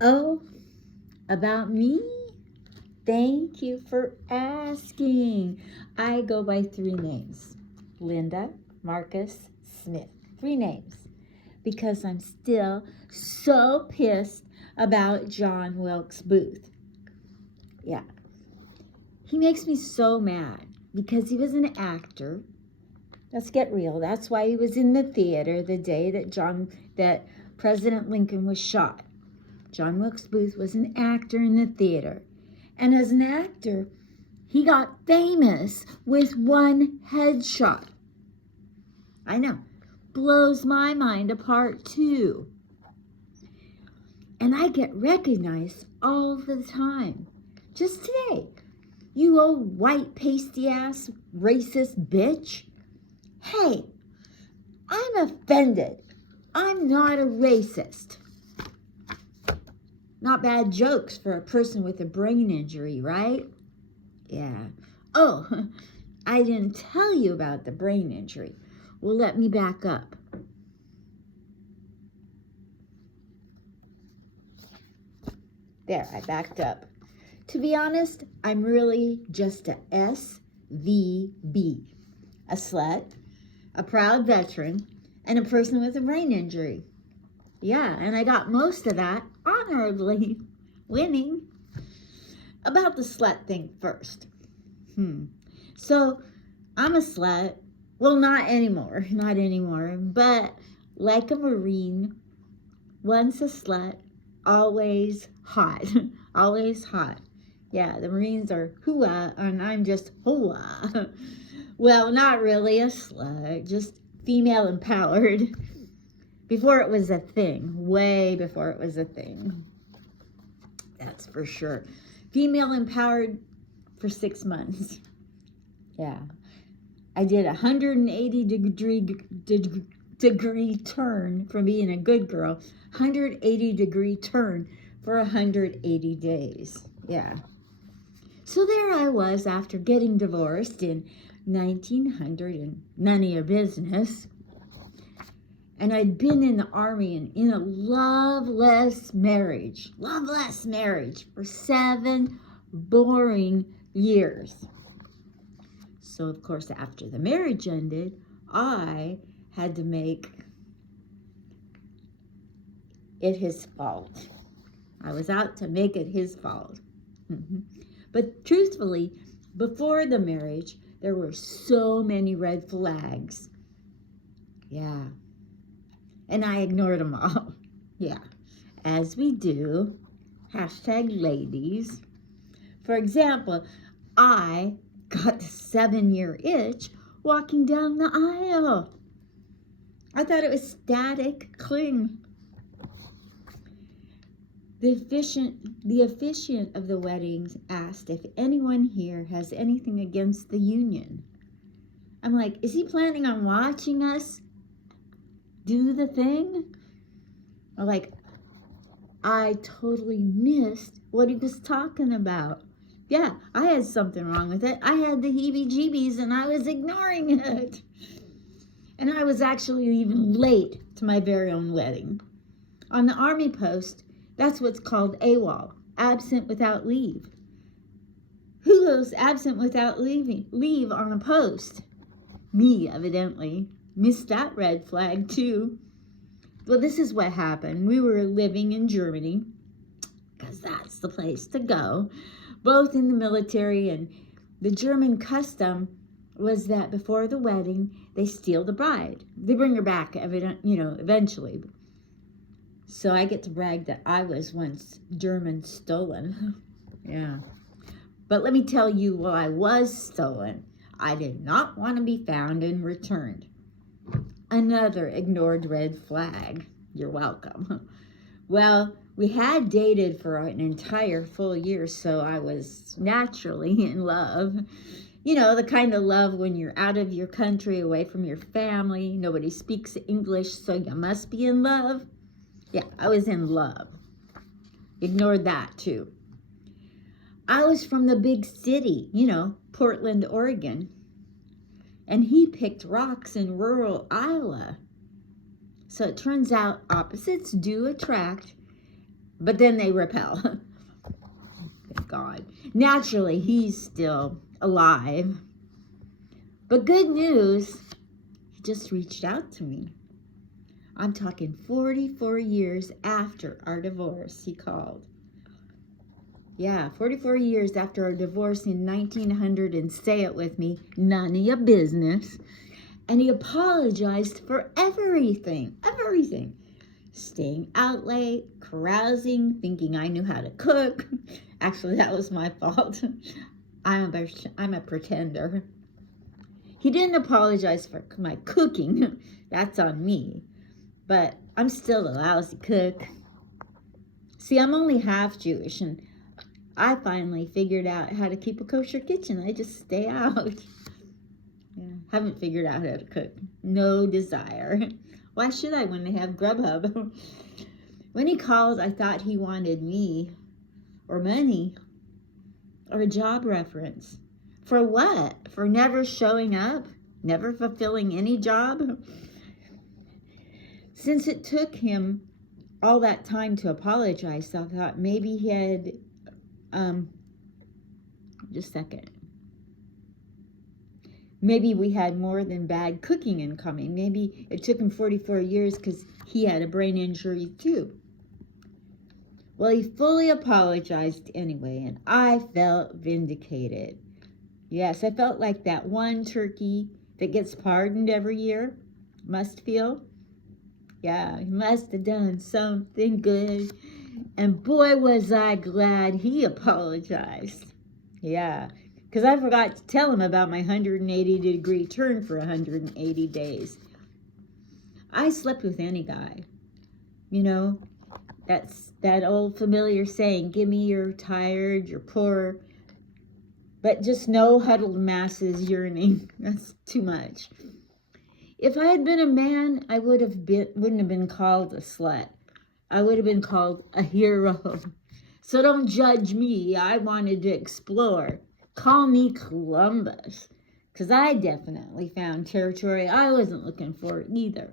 Oh, about me? Thank you for asking. I go by three names: Linda, Marcus, Smith. Three names. Because I'm still so pissed about John Wilkes Booth. Yeah. He makes me so mad because he was an actor. Let's get real. That's why he was in the theater the day that President Lincoln was shot. John Wilkes Booth was an actor in the theater. And as an actor, he got famous with one headshot. I know. Blows my mind apart too. And I get recognized all the time. Just today. You old white pasty ass racist bitch. Hey, I'm offended. I'm not a racist. Not bad jokes for a person with a brain injury, right? Yeah. Oh, I didn't tell you about the brain injury. Well, let me back up. There, I backed up. To be honest, I'm really just a SVB. A slut, a proud veteran, and a person with a brain injury. Yeah, and I got most of that honorably, winning. About the slut thing first. So, I'm a slut. Well, not anymore, but like a Marine, once a slut, always hot. Always hot. Yeah, the Marines are hooah, and I'm just hooah. Well, not really a slut, just female empowered. Before it was a thing, way before it was a thing. That's for sure. Female empowered for 6 months. Yeah. I did a 180 degree turn from being a good girl, 180 degree turn for 180 days. Yeah. So there I was after getting divorced in 1900 and none of your business. And I'd been in the Army and in a loveless marriage for 7 boring years. So, of course, after the marriage ended, I had to make it his fault. I was out to make it his fault. But truthfully, before the marriage, there were so many red flags. Yeah. And I ignored them all. Yeah. As we do. #ladies. For example, I got the 7-year itch walking down the aisle. I thought it was static cling. The officiant of the weddings asked if anyone here has anything against the union. I'm like, is he planning on watching us do the thing? Or like, I totally missed what he was talking about. Yeah, I had something wrong with it. I had the heebie-jeebies and I was ignoring it. And I was actually even late to my very own wedding. On the Army post, that's what's called AWOL, absent without leave. Who goes absent without leave on a post? Me, evidently. Missed that red flag, too. Well, this is what happened. We were living in Germany, because that's the place to go, both in the military, and the German custom was that before the wedding, they steal the bride. They bring her back, eventually. So I get to brag that I was once German stolen. Yeah. But let me tell you, while I was stolen, I did not want to be found and returned. Another ignored red flag. You're welcome. Well, we had dated for an entire full year, so I was naturally in love. You know, the kind of love when you're out of your country, away from your family, nobody speaks English, so you must be in love. Yeah, I was in love. Ignored that too. I was from the big city, Portland, Oregon. And he picked rocks in rural Iowa. So it turns out opposites do attract. but then they repel. Thank God. Naturally, he's still alive. But good news, he just reached out to me. I'm talking 44 years after our divorce, he called. Yeah, 44 years after our divorce in 1900, and say it with me, none of your business. And he apologized for everything. Staying out late, carousing, thinking I knew how to cook. Actually, that was my fault. I'm a pretender. He didn't apologize for my cooking. That's on me. But I'm still a lousy cook. See, I'm only half Jewish, and I finally figured out how to keep a kosher kitchen. I just stay out. Yeah, haven't figured out how to cook. No desire. Why should I when they have Grubhub? When he called, I thought he wanted me, or money, or a job reference. For what? For never showing up? Never fulfilling any job? Since it took him all that time to apologize, I thought maybe he had, just a second. Maybe we had more than bad cooking in common. Maybe it took him 44 years because he had a brain injury too. Well, he fully apologized anyway, and I felt vindicated. Yes, I felt like that one turkey that gets pardoned every year must feel. Yeah, he must have done something good. And boy, was I glad he apologized. Yeah, because I forgot to tell him about my 180-degree turn for 180 days. I slept with any guy. You know, that's that old familiar saying, give me you're tired, you're poor, but just no huddled masses yearning. That's too much. If I had been a man, I wouldn't have been called a slut. I would have been called a hero. So don't judge me. I wanted to explore. Call me Columbus, because I definitely found territory I wasn't looking for either.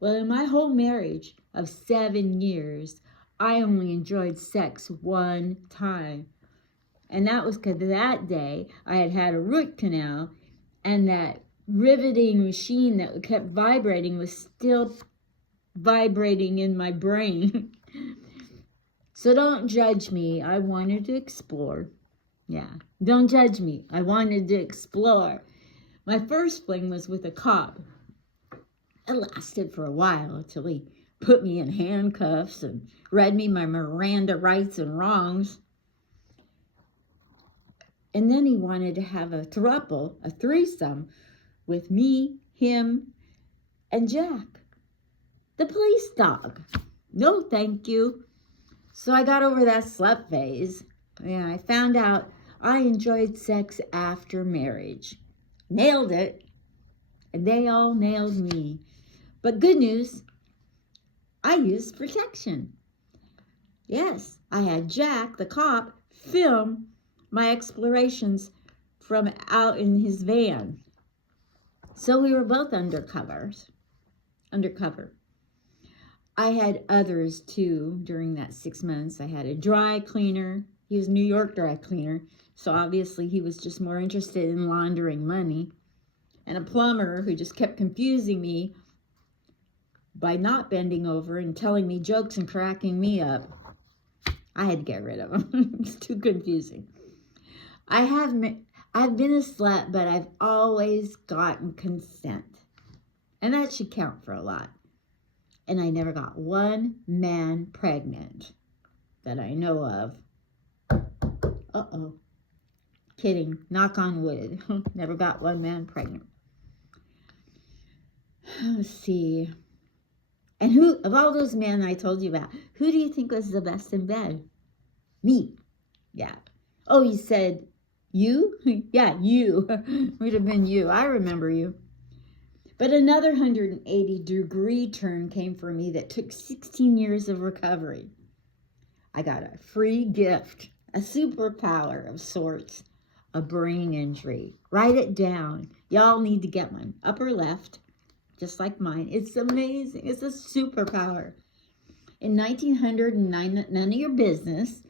Well, in my whole marriage of 7 years, I only enjoyed sex one time. And that was because that day I had had a root canal, and that riveting machine that kept vibrating was still vibrating in my brain. So don't judge me. I wanted to explore. Yeah, don't judge me. I wanted to explore. My first fling was with a cop. It lasted for a while until he put me in handcuffs and read me my Miranda rights and wrongs. And then he wanted to have a throuple, a threesome, with me, him, and Jack, the police dog. No, thank you. So I got over that slut phase. Yeah, I found out I enjoyed sex after marriage. Nailed it. And they all nailed me. But good news, I used protection. Yes, I had Jack, the cop, film my explorations from out in his van. So we were both undercover. I had others too during that 6 months. I had a dry cleaner. He was a New York dry cleaner, so obviously he was just more interested in laundering money. And a plumber who just kept confusing me by not bending over and telling me jokes and cracking me up. I had to get rid of him. It's too confusing. I've been a slut, but I've always gotten consent. And that should count for a lot. And I never got one man pregnant that I know of. Uh-oh. Kidding. Knock on wood. Never got one man pregnant. Let's see. And who, of all those men I told you about, who do you think was the best in bed? Me. Yeah. Oh, you said you? Yeah, you. Would have been you. I remember you. But another 180-degree turn came for me that took 16 years of recovery. I got a free gift, a superpower of sorts, a brain injury. Write it down. Y'all need to get one. Upper left, just like mine. It's amazing. It's a superpower. In 1909, none of your business,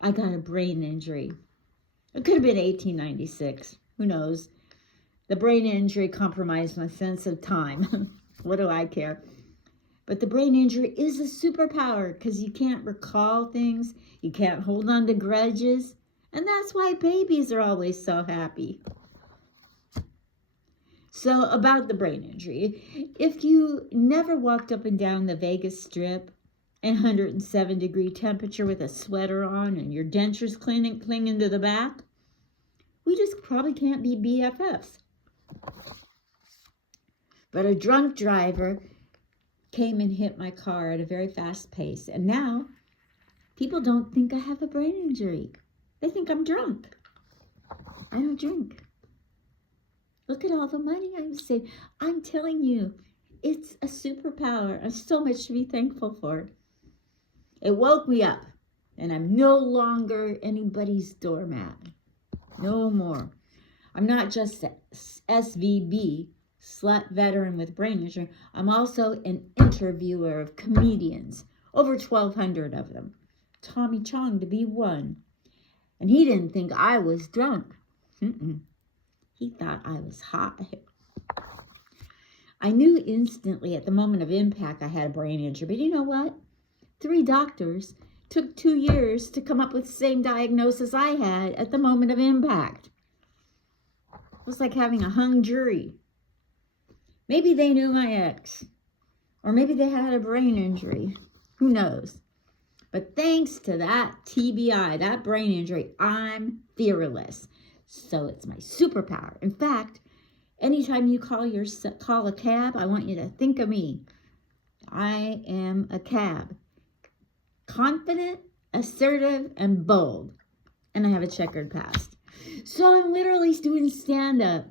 I got a brain injury. It could have been 1896. Who knows? The brain injury compromised my sense of time. What do I care? But the brain injury is a superpower because you can't recall things. You can't hold on to grudges. And that's why babies are always so happy. So about the brain injury, if you never walked up and down the Vegas Strip in 107-degree temperature with a sweater on and your dentures clinging to the back, we just probably can't be BFFs. But a drunk driver came and hit my car at a very fast pace. And now people don't think I have a brain injury. They think I'm drunk. I don't drink. Look at all the money I'm saving. I'm telling you, it's a superpower. I have so much to be thankful for. It woke me up, and I'm no longer anybody's doormat. No more. I'm not just a SVB, slut veteran with brain injury. I'm also an interviewer of comedians, over 1,200 of them. Tommy Chong to be one. And he didn't think I was drunk. He thought I was hot. I knew instantly at the moment of impact I had a brain injury. But you know what? 3 doctors took 2 years to come up with the same diagnosis I had at the moment of impact. It was like having a hung jury. Maybe they knew my ex. Or maybe they had a brain injury. Who knows? But thanks to that TBI, that brain injury, I'm fearless. So it's my superpower. In fact, anytime you call a cab, I want you to think of me. I am a cab. Confident, assertive, and bold. And I have a checkered past. So I'm literally doing stand-up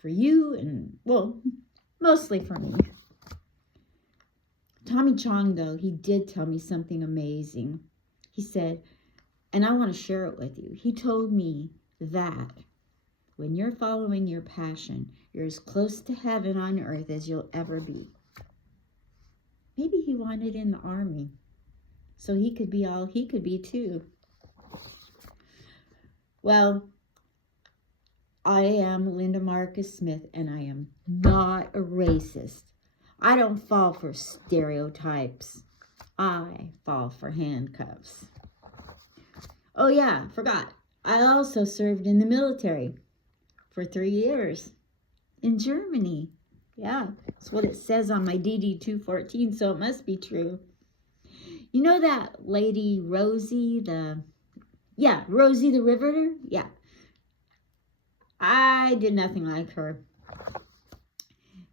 for you and, well, mostly for me. Tommy Chong, though, he did tell me something amazing. He said, and I want to share it with you. He told me that when you're following your passion, you're as close to heaven on earth as you'll ever be. Maybe he wanted in the army, so he could be all he could be too. Well, I am Linda Marcus Smith, and I am not a racist. I don't fall for stereotypes. I fall for handcuffs. Oh yeah, forgot. I also served in the military for 3 years in Germany. Yeah, that's what it says on my DD-214, so it must be true. You know that lady Rosie the Riveter? Yeah. I did nothing like her.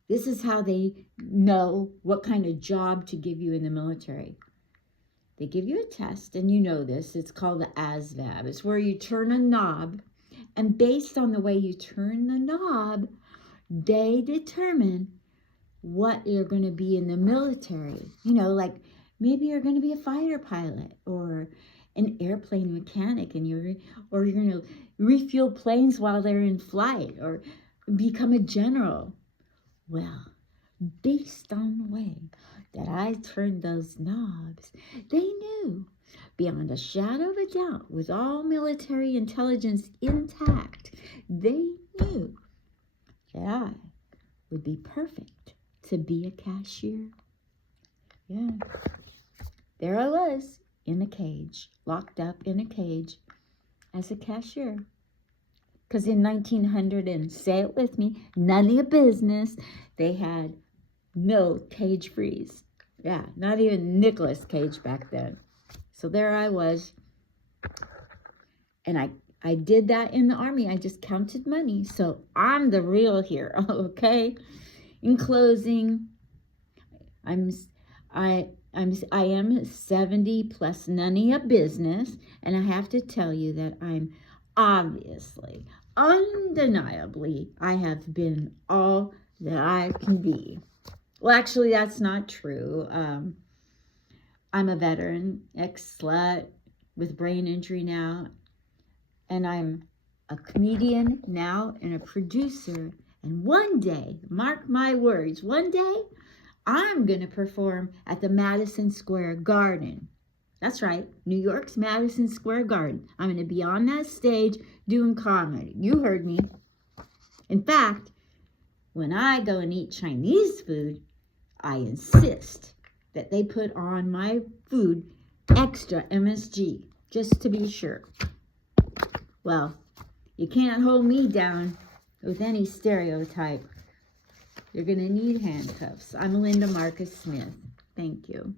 This is how they know what kind of job to give you in the military. They give you a test, and you know this. It's called the ASVAB. It's where you turn a knob, and based on the way you turn the knob, they determine what you're going to be in the military. You know, like maybe you're going to be a fighter pilot or an airplane mechanic, and you're going to refuel planes while they're in flight or become a general. Well, based on the way that I turned those knobs, they knew beyond a shadow of a doubt, with all military intelligence intact, they knew that I would be perfect to be a cashier. Yeah. There I was in a cage, locked up in a cage as a cashier. Because in 1900, and say it with me, none of your business, they had no cage freeze. Yeah, not even Nicolas Cage back then. So there I was. And I did that in the army. I just counted money. So I'm the real hero, okay? In closing, I am 70 plus none of your business. And I have to tell you that I'm obviously, undeniably, I have been all that I can be. Well, actually, that's not true. I'm a veteran, ex-slut with brain injury now, and I'm a comedian now and a producer. And one day, mark my words, one day I'm going to perform at the Madison Square Garden. That's right, New York's Madison Square Garden. I'm going to be on that stage doing comedy. You heard me. In fact, when I go and eat Chinese food, I insist that they put on my food extra MSG, just to be sure. Well, you can't hold me down with any stereotype. You're going to need handcuffs. I'm Linda Marcus Smith. Thank you.